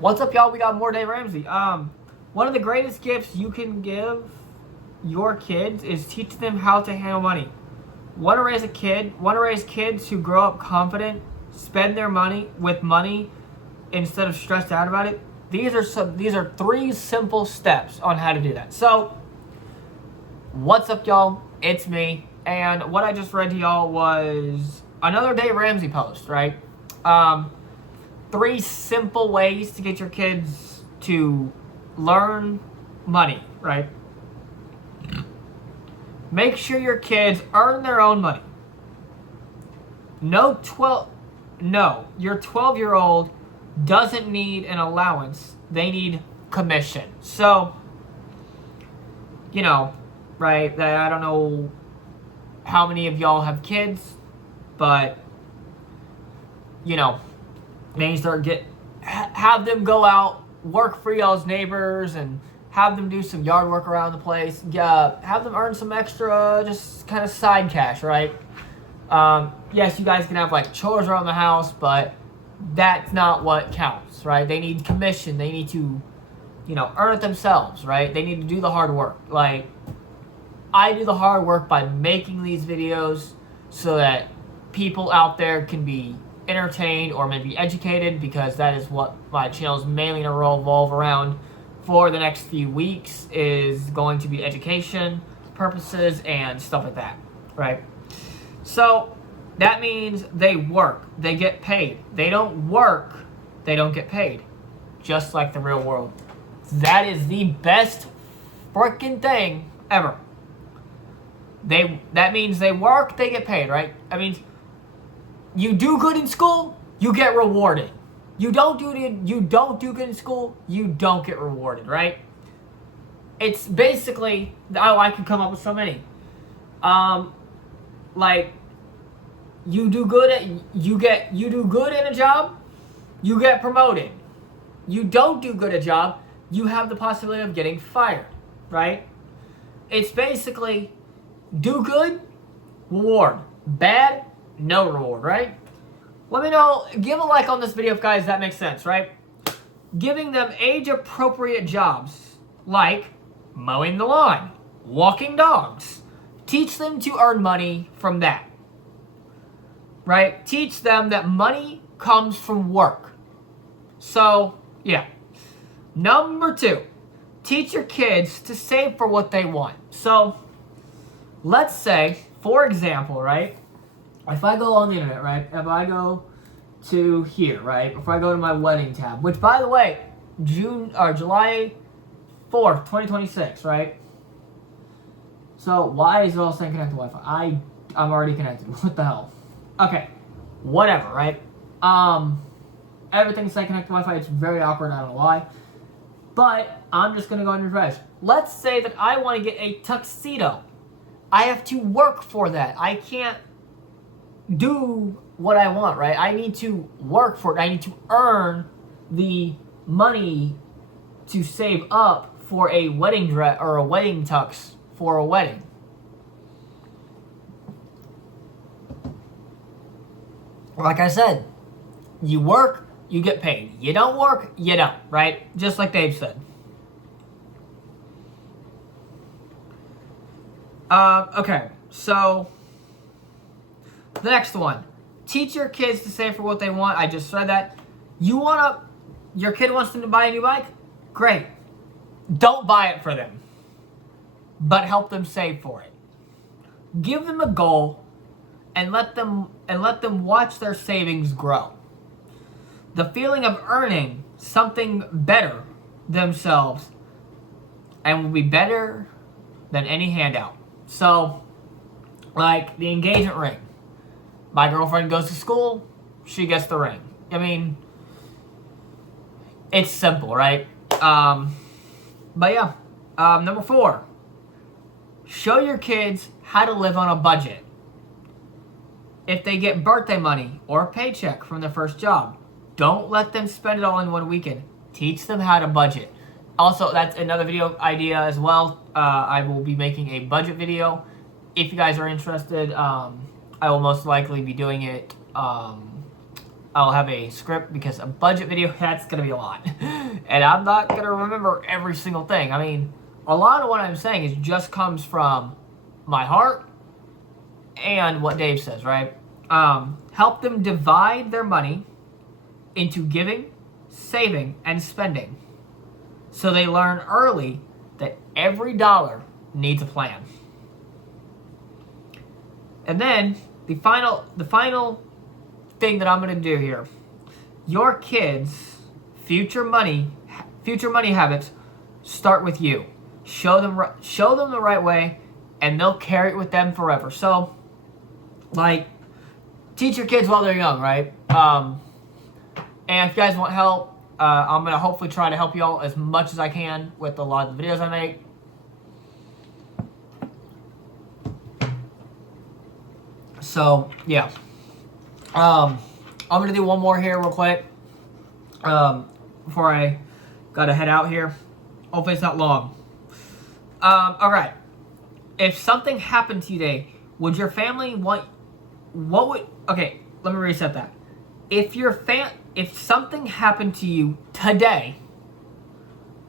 What's up, y'all? We got more Dave Ramsey. One of the greatest gifts you can give your kids is teach them how to handle money. Want to raise kids who grow up confident, spend their money with money instead of stressed out about it. These are 3 simple steps on how to do that. So, what's up, y'all? It's me, and what I just read to y'all was another Dave Ramsey post, right? 3 simple ways to get your kids to learn money, right? Make sure your kids earn their own money. Your 12-year-old doesn't need an allowance. They need commission. So, right, I don't know how many of y'all have kids, but, they start have them go out, work for y'all's neighbors, and have them do some yard work around the place. Have them earn some extra, just kind of side cash, right? Yes, you guys can have like chores around the house, but that's not what counts, right? They need commission. They need to, earn it themselves, right? They need to do the hard work. Like, I do the hard work by making these videos so that people out there can be entertained or maybe educated, because that is what my channel is mainly going to revolve around for the next few weeks, is going to be education purposes and stuff like that, right? So that means they work, they get paid. They don't work, they don't get paid, just like the real world. That is the best freaking thing ever. That means they work, they get paid, right? That means you do good in school, you get rewarded. You don't do good in school, you don't get rewarded, right? It's basically, I could come up with so many. Like, you do good in a job, you get promoted. You don't do good at a job, you have the possibility of getting fired, right? It's basically do good, reward. Bad, no reward, right? Let me know, give a like on this video if, guys, that makes sense, right? Giving them age-appropriate jobs like mowing the lawn, walking dogs. Teach them to earn money from that, right? Teach them that money comes from work. So, yeah. Number 2, teach your kids to save for what they want. So, let's say, for example, right? If I go on the internet, right? If I go to here, right? If I go to my wedding tab, which, by the way, July 4th, 2026, right? So why is it all saying connect to Wi-Fi? I'm already connected. What the hell? Okay, whatever, right? Everything's saying connect to Wi-Fi. It's very awkward. I don't know why, but I'm just gonna go and refresh. Let's say that I want to get a tuxedo. I have to work for that. I can't do what I want, right? I need to work for it. I need to earn the money to save up for a wedding dress or a wedding tux for a wedding. Like I said, you work, you get paid. You don't work, you don't, right? Just like Dave said. Okay, so the next one. Teach your kids to save for what they want. I just said that. Your kid wants them to buy a new bike? Great. Don't buy it for them, but help them save for it. Give them a goal and let them watch their savings grow. The feeling of earning something better themselves and will be better than any handout. So, like the engagement ring. My girlfriend goes to school, she gets the ring. I mean, it's simple, right? But yeah. Number 4. Show your kids how to live on a budget. If they get birthday money or a paycheck from their first job, don't let them spend it all in one weekend. Teach them how to budget. Also, that's another video idea as well. I will be making a budget video. If you guys are interested, I will most likely be doing it I'll have a script, because a budget video, that's going to be a lot. And I'm not going to remember every single thing. I mean, a lot of what I'm saying is just comes from my heart and what Dave says, right? Help them divide their money into giving, saving, and spending, so they learn early that every dollar needs a plan. And then the final thing that I'm going to do here, your kids' future money habits start with you. Show them the right way, and they'll carry it with them forever. So, like, teach your kids while they're young, right? And if you guys want help, I'm going to hopefully try to help you all as much as I can with a lot of the videos I make. So, yeah. I'm going to do one more here real quick before I got to head out here. Hopefully it's not long. Alright. If something happened to you today, would your family okay, let me reset that. If something happened to you today,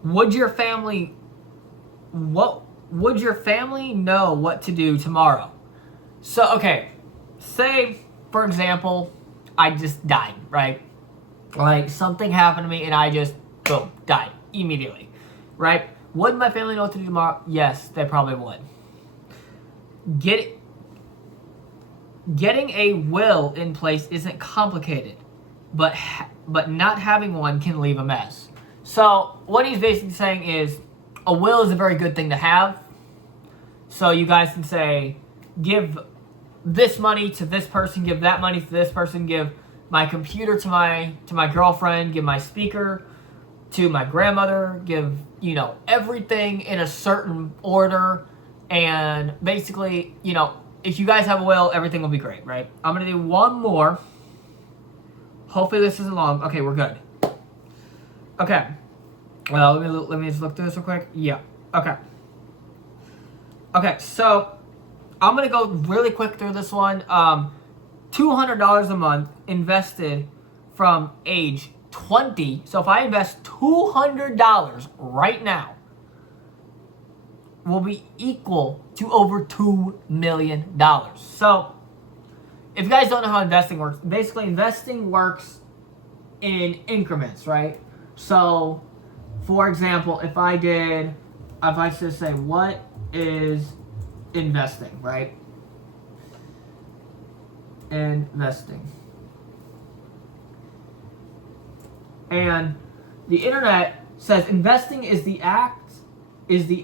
would your family know what to do tomorrow? So, okay, say, for example, I just died, right? Like, something happened to me and I just, boom, died immediately, right? Would my family know what to do tomorrow? Yes, they probably would. Getting a will in place isn't complicated, but not having one can leave a mess. So what he's basically saying is, a will is a very good thing to have. So you guys can say, give this money to this person, give that money to this person, give my computer to my girlfriend, give my speaker to my grandmother, give, everything in a certain order. And basically, if you guys have a will, everything will be great, right? I'm going to do one more. Hopefully this isn't long. Okay, we're good. Okay. Well, let me just look through this real quick. Yeah. Okay. Okay, so I'm going to go really quick through this one. $200 a month invested from age 20. So if I invest $200 right now, will be equal to over $2 million. So, if you guys don't know how investing works, basically investing works in increments, right? So, for example, if I just say, what is investing, right? Investing. And the internet says investing is the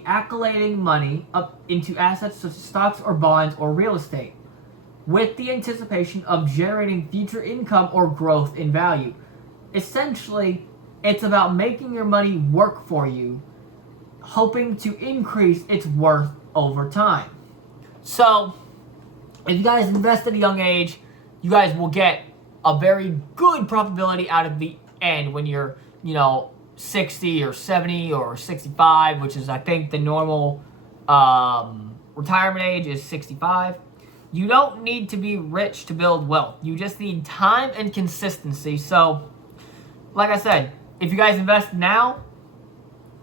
accumulating money up into assets such as stocks or bonds or real estate, with the anticipation of generating future income or growth in value. Essentially, it's about making your money work for you, hoping to increase its worth over time. So, if you guys invest at a young age, you guys will get a very good profitability out of the end when you're, 60 or 70 or 65, which is, I think, the normal retirement age is 65. You don't need to be rich to build wealth. You just need time and consistency. So, like I said, if you guys invest now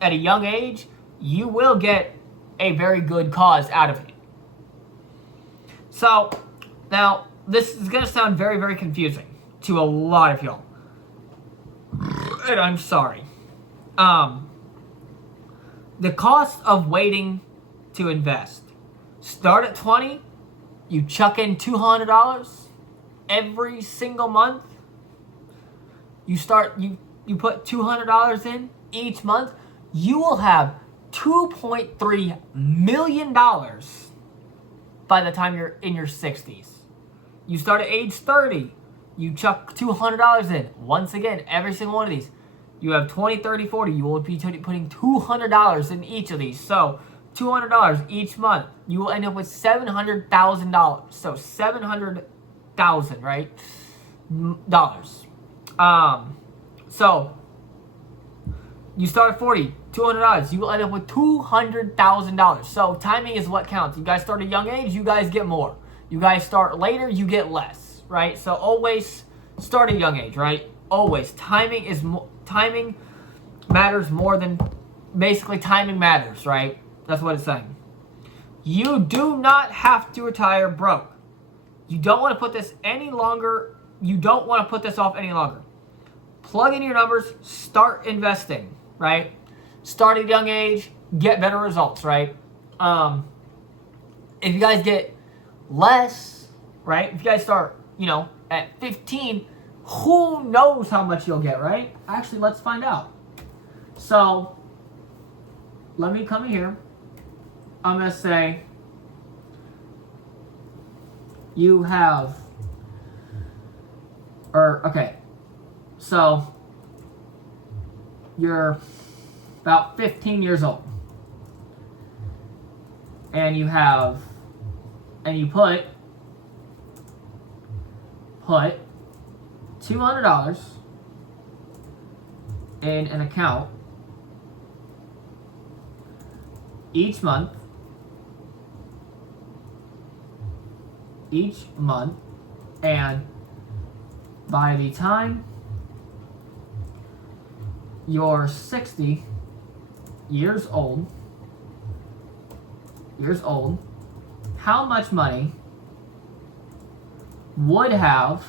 at a young age, you will get a very good cause out of it. So, now, this is going to sound very, very confusing to a lot of y'all. And I'm sorry. The cost of waiting to invest. Start at 20. You chuck in $200 every single month. You put $200 in each month. You will have $2.3 million by the time you're in your 60s. You start at age 30. You chuck $200 in. Once again, every single one of these. You have 20, 30, 40. You will be putting $200 in each of these. So, $200 each month. You will end up with $700,000. So, $700,000, right? Dollars. So, you start at 40, $200. You will end up with $200,000. So, timing is what counts. You guys start at a young age, you guys get more. You guys start later, you get less, right? So, always start at a young age, right? Always. Timing matters more than, basically timing matters, right? That's what it's saying. You do not have to retire broke. You don't want to put this any longer. You don't want to put this off any longer. Plug in your numbers, start investing, right? Start at a young age, get better results, right? If you guys get less, right? If you guys start, at 15, who knows how much you'll get, right? Actually, let's find out. So, let me come in here. I'm going to say you have, okay. So, you're about 15 years old. And you put $200 in an account each month, and by the time you're 60 years old, how much money would have,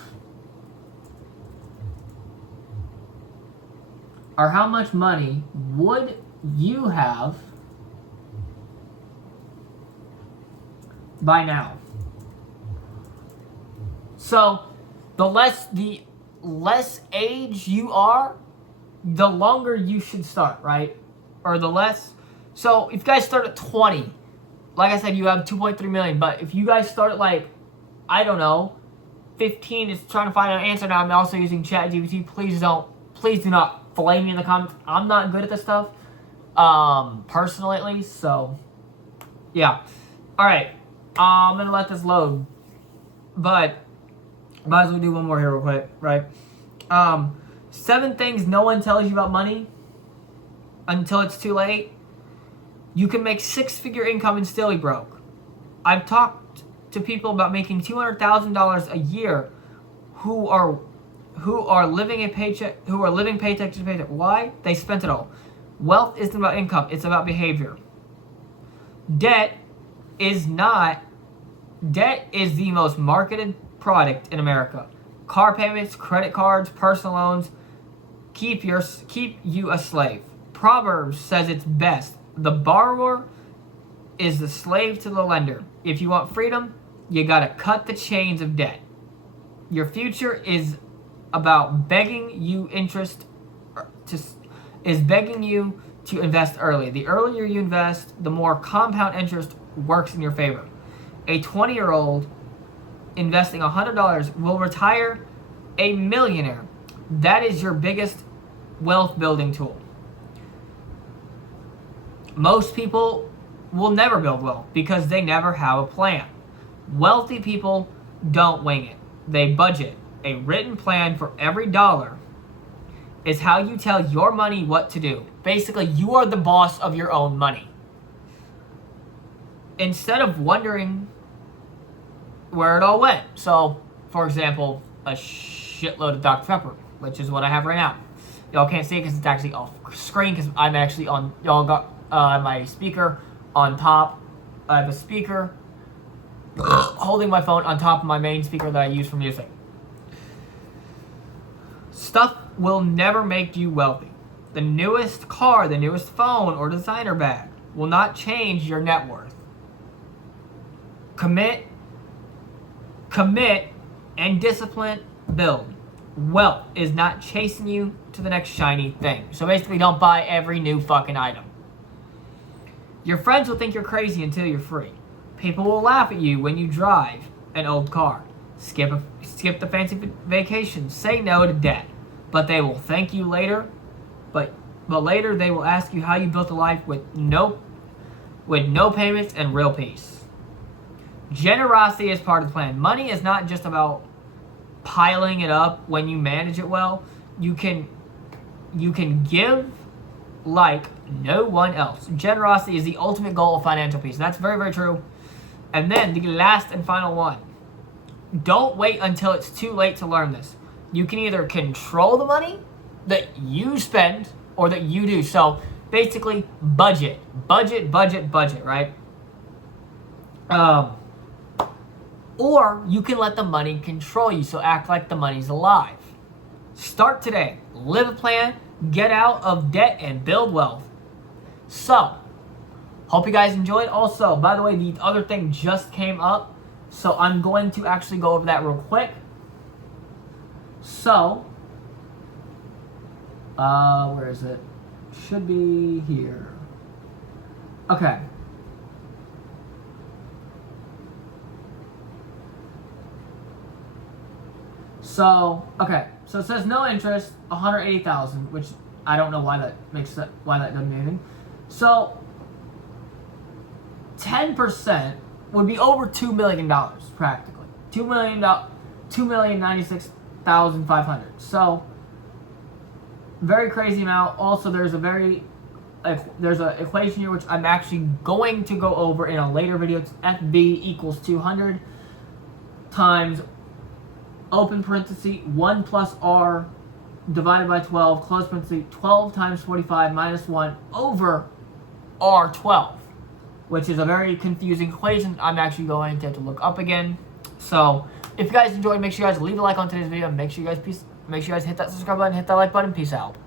or how much money would you have by now? So, the less age you are, the longer you should start, right? Or the less. So, if you guys start at 20, like I said, you have 2.3 million. But if you guys start at 15 is trying to find an answer now. I'm also using ChatGPT. Please do not flame me in the comments. I'm not good at this stuff, personally at least. So, yeah. All right. I'm gonna let this load, but might as well do one more here real quick, right? 7 things no one tells you about money until it's too late. You can make 6-figure income and still be broke. I've talked to people about making $200,000 a year who are living paycheck to paycheck. Why? They spent it all. Wealth isn't about income, it's about behavior. Debt is the most marketed product in America. Car payments, credit cards, personal loans keep you a slave. Proverbs says it's best. The borrower is the slave to the lender. If you want freedom, you gotta cut the chains of debt. Your future is about begging you to invest early. The earlier you invest, the more compound interest works in your favor. A 20-year-old investing $100 will retire a millionaire. That is your biggest wealth building tool. Most people will never build wealth because they never have a plan. Wealthy people don't wing it. They budget. A written plan for every dollar is how you tell your money what to do. Basically, you are the boss of your own money. Instead of wondering where it all went. So, for example, a shitload of Dr. Pepper, which is what I have right now. Y'all can't see it because it's actually off screen because I'm actually on, y'all got my speaker on top. I have a speaker holding my phone on top of my main speaker that I use for music. Stuff will never make you wealthy. The newest car, the newest phone, or designer bag will not change your net worth. Commit, and discipline build. Wealth is not chasing you to the next shiny thing. So basically, don't buy every new fucking item. Your friends will think you're crazy until you're free. People will laugh at you when you drive an old car. Skip the fancy vacation. Say no to debt. But they will thank you later. But later they will ask you how you built a life with no payments and real peace. Generosity is part of the plan. Money is not just about piling it up when you manage it well. You can give like no one else. Generosity is the ultimate goal of financial peace. That's very, very true. And then the last and final one. Don't wait until it's too late to learn this. you can either control the money that you spend or that you do. So basically, budget, right? Or you can let the money control you. So act like the money's alive. Start today. Live a plan. Get out of debt and build wealth. So, hope you guys enjoyed. Also, by the way, the other thing just came up. So I'm going to actually go over that real quick. So, where is it? Should be here. Okay. So, okay. So it says no interest, 180,000, which I don't know why that doesn't mean anything. So 10% would be over $2 million practically. $2,096,500. So very crazy amount. Also, there's an equation here which I'm actually going to go over in a later video. It's FB equals 200 times open parenthesis 1 plus R divided by 12 close parenthesis 12 times 45 minus 1 over R12, which is a very confusing equation. I'm actually going to have to look up again. So if you guys enjoyed, make sure you guys leave a like on today's video. Make sure you guys hit that subscribe button, hit that like button. Peace out.